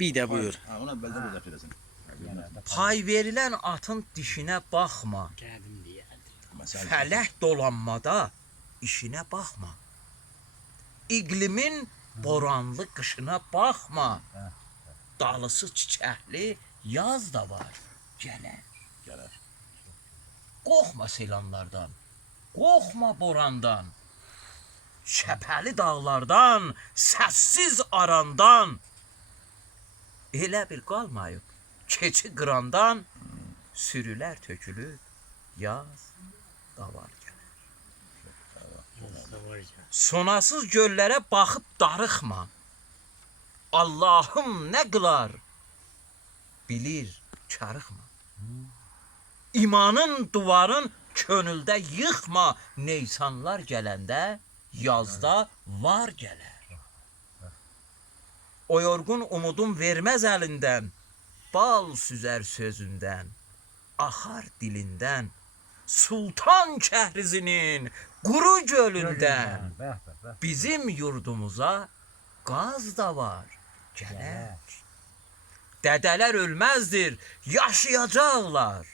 Bir də buyur. Ha, ona əvvəldən bir dəfə eləsin. Pay verilən atın dişinə baxma. Gəldim deyərdi. Məsələn, Fələk dolanmada işinə baxma. İqlimin boranlı qışına baxma. Dalısı çiçəkli yaz da var. Gələr. gələr. Qorxma selanlardan. Qorxma borandan. Şəpəli dağlardan, səssiz arandan. Elə bir qalmayıb. Keçi qırandan sürülər tökülür. Yaz da var gələr. Yazda var ya. Sonasız göllərə baxıb darıxma. Allahım nə qılar? Bilir, çarıxma. İmanın duvarın könüldə yıxma. Neysanlar gələndə yazda var gələr. O yorğun umudum verməz əlindən. Bal süzər sözündən. Axar dilindən. Sultan kəhrizinin quru gölündən. Bizim yurdumuza qaz da var, gələr. Dədələr ölməzdir, yaşayacaqlar.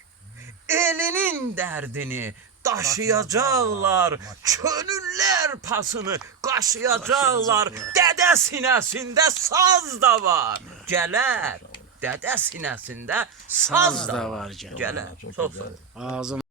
Elinin dərdini daşıyacaqlar. Könüllər pasını qaşıyacaqlar. Dədə sinəsində saz da var, gələr. Dədə sinəsində saz da var, gələr. Çox sağ ol. Ağzın